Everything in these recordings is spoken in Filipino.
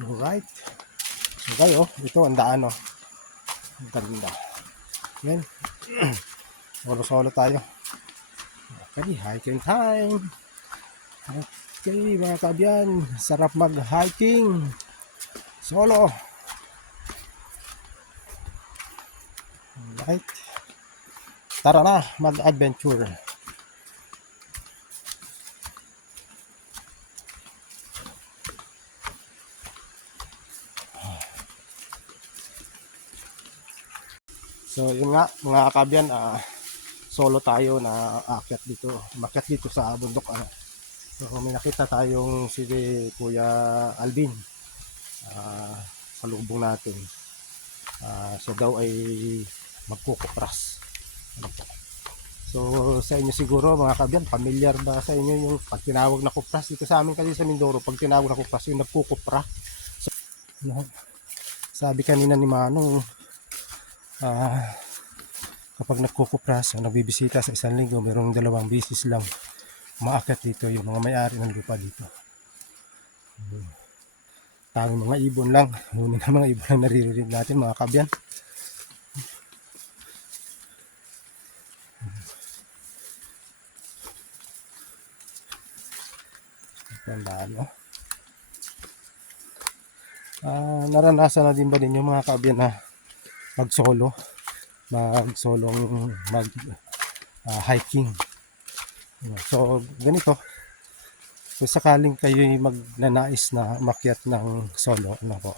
Alright. So kayo, ito ang daan oh. Ang ganda. Yan. Solo-solo tayo. Okay, hiking time. Okay mga kabyan, sarap mag-hiking. Solo. Alright. Tara na, mag-adventure. So yun nga mga kabyan, solo tayo na aakyat dito, makyat dito sa bundok. So may nakita tayong si Kuya Alvin, salubong natin. Siya daw ay magkukupras. So sa inyo siguro mga kabyan, familiar ba sa inyo yung pag tinawag na kupras? Dito sa amin kasi sa Mindoro, pag tinawag na kupras yung nagkukupra. So, sabi kanina ni Manong, kapag nagkukupras o nagbibisita sa isang linggo, mayroong 2 bisis lang maakyat dito yung mga may-ari ng lupa dito. Tanging mga ibon lang, huni na mga ibon lang naririnig natin mga kabyan. Tandaan mo. Naranasan na din ba din yung mga kabyan na mag-solong hiking. So ganito, kung sakaling kayo magnanais na makyat ng solo, ano po,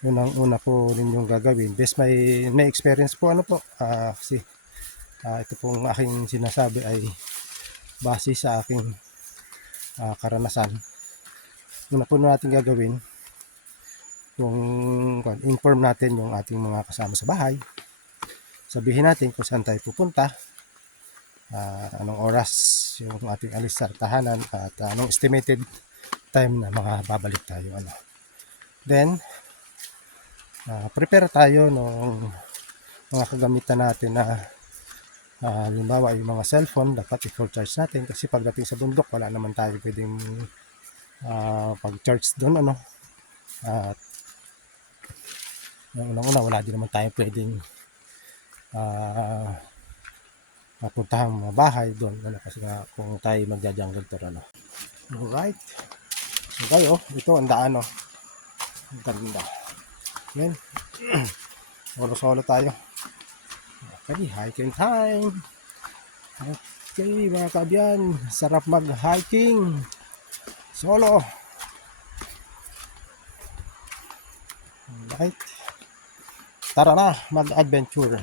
yun ang una po ninyong gagawin. Best may experience po, ano po, kasi ito pong aking sinasabi ay base sa aking karanasan. Una po natin gagawin, kung inform natin yung ating mga kasama sa bahay, sabihin natin kung saan tayo pupunta, anong oras yung ating alis sa tahanan, at anong estimated time na babalik tayo. Then prepare tayo ng mga kagamitan natin na halimbawa yung mga cellphone, dapat i-full charge natin kasi pagdating sa bundok wala naman tayo pwedeng pag-charge doon, at unang-una wala din naman tayo pwedeng mapuntahang mga bahay doon, kasi nga kung tayo magja-jungle tour. Alright. So kayo, ito ang daan oh. Ang ganda. Yan. Solo-solo tayo. Okay, hiking time. Okay mga kabyan, sarap mag-hiking. Solo. Alright. Tara na, mag-adventure.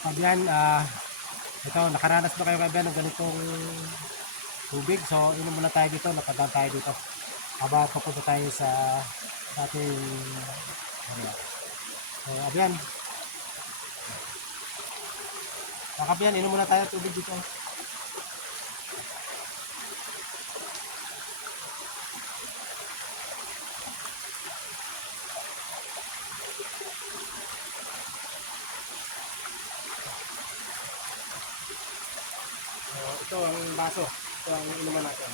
Kabyan, ito, nakaranas ba kayo kabyan ng ganitong tubig? So inom muna tayo dito, napadaan tayo dito habang papunta tayo sa ating so kabyan, kabyan, inom muna tayo tubig dito. Ito ang baso. Ito ang inuman natin.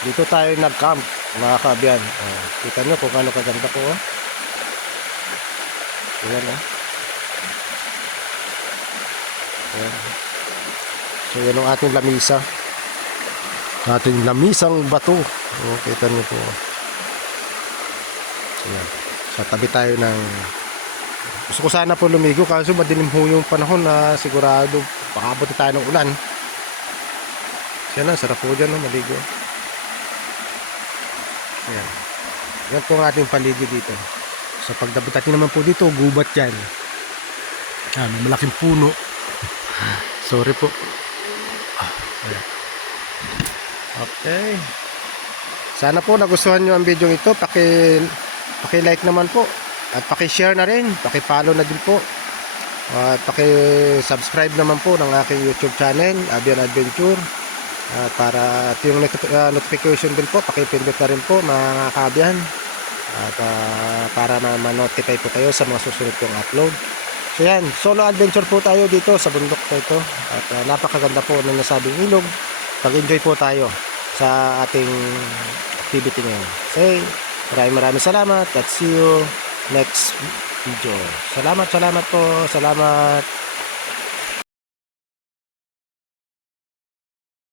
Dito tayo nag-camp mga kabyan. Kita nyo kung ano kaganda po. Ayan o. Ayan. So yan ang ating lamisa. Ating lamisang bato. Kita nyo po. Ayan. Sa tabi tayo ng... Gusto ko sana po lumigo kaso madilim ho yung panahon na sigurado Baka abutin tayo ng ulan. Yan na, sarap po dyan, no? Maligo. Ayan. Yan po ang ating paligid dito. So pagdating natin naman po dito, gubat yan. May malaking puno. Sorry po. Ayan. Okay. Sana po nagustuhan nyo ang video ito. Paki-like naman po. At paki-share na rin. Paki-follow na din po. At paki-subscribe naman po ng aking YouTube channel, Abian Adventure. At para yung notification bell po, paki-pindot na rin po mga kaabyan. At para ma-notify po tayo sa mga susunod kong upload. So yan, solo adventure po tayo dito sa bundok na ito. At napakaganda po ng nasabing ilog. Pag-enjoy po tayo sa ating activity ngayon. So, maraming salamat at see you next video. Salamat po. Salamat.